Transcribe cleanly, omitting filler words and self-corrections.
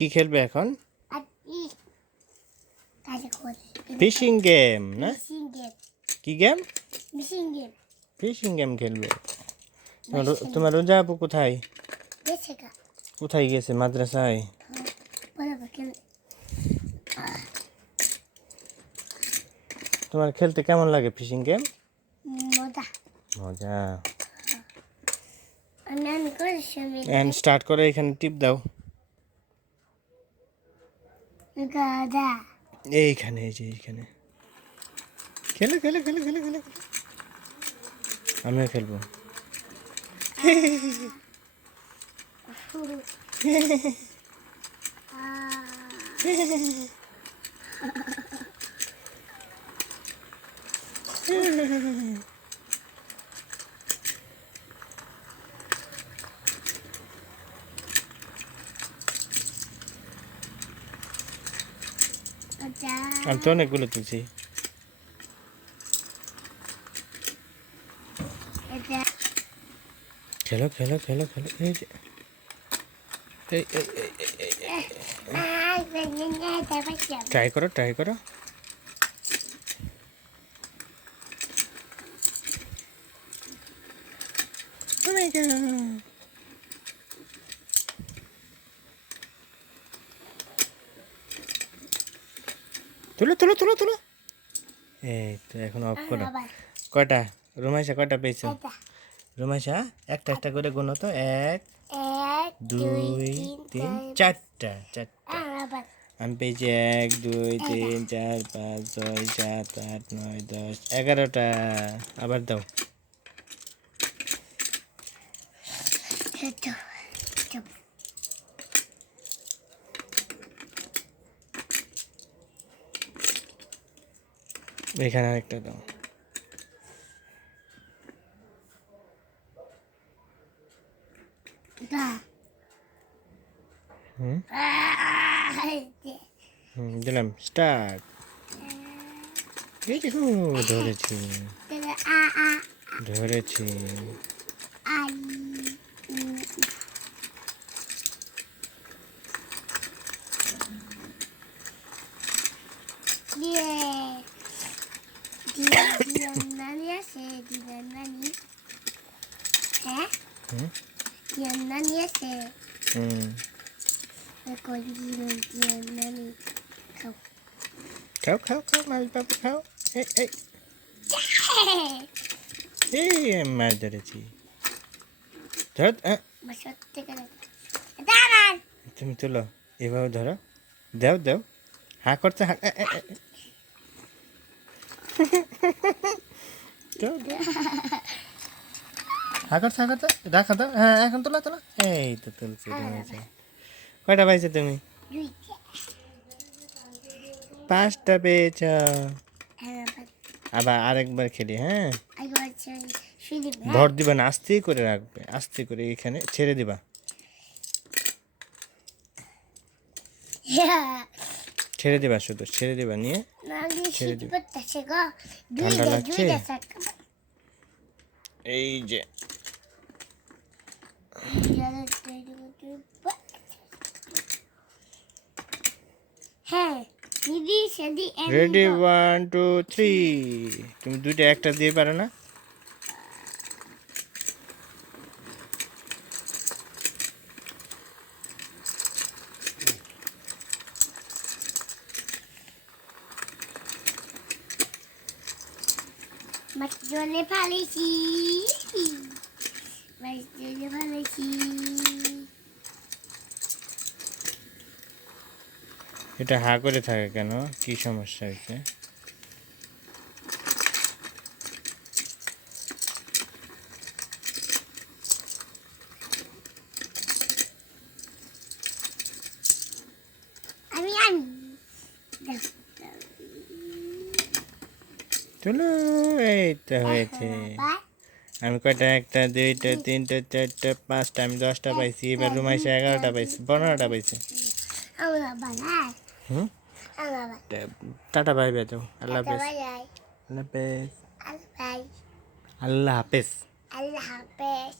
কি খেলবে এখন? আর ই কাজে করে ফিশিং গেম না? মিশিং গেম কি game? Missing game fishing game খেলবে। বসে তোমার রোজা আপু কোথায়? গেছে গা কোথায় গেছে? মাদ্রাসায়? বলো কেন তোমার খেলতে কেমন লাগে ফিশিং গেম? মজা মজা। আমি করেছি এন্ড স্টার্ট করে এখানে টিপ দাও। গাদা এইখানে, এই যে এইখানে। খেলো খেলো খেলো খেলো খেলো খেলো। আমিও খেলবো। মজা আমি তো অনেকগুলো তুলছি। এটা খেলো খেলো খেলো খেলো। এই যে এই এই এই এই এই। ট্রাই করো ট্রাই করো। Oh my God. তুলো তুলো তুলো তুলো। এই তো এখন অফ করো। কয়টা রুমাইশা কয়টা পেয়েছো? রুমাইশা একটা একটা করে গুনো তো। এক দুই তিন চারটা চারটা। আমি পেয়েছি 1 2 3 4 5 6 7 8 9 10 11টা। আবার দাও। এখানে আরেকটা দাও। হুম দিলাম স্টার্ট। এই দেখো ধরেছি ধরেছি। Nani আছে দিদার নানি হ্যাঁ দিদার নানি আছে কই দিদার নানি খাও খাও খাও খাও মাছ বাবু খাও। এই এই এই মাছ ধরেছি। ধর বসত থেকে দাঁড়ান তুমি তুলো এভাবে ধরো। দাও দাও হা করতে হা দাও দাও হা করতে রাখো দাও। হ্যাঁ এখন তোলা তোলা। এই তো তুলছি রয়েছে। কয়টা পাইছো তুমি? 5টা পেয়েছ। আবার আরেকবার খেলি। হ্যাঁ ভর দিবা না, আস্তে করে রাখবে, আস্তে করে এখানে ছেড়ে দিবা। ছেড়ে দিবা, শুধু ছেড়ে দিবা, নিয়ে ছেড়ে দিবা। ঠান্ডা লাগছে। এই যে রেডি 1 2 3। তুমি দুইটা একটা দিয়ে পারো না? মাছ জলে ফেলেছি মাছ জলে ফেলেছি এটা হা করে থাকে কেন? কি সমস্যা হয়েছে? আমি চলো এই তো হয়েছে। আমি কয়টা? 1টা 2টা 3টা 4টা 5টা। আমি 10টা পাইছি। এবার রুমাইশা 11টা পাইছি, 15টা পাইছে। হুম টাটা বাই বাই দাও। আল্লাহ হাফেজ। আল্লাহ হাফেজ। আল্লাহ হাফেজ। আল্লাহ হাফেজ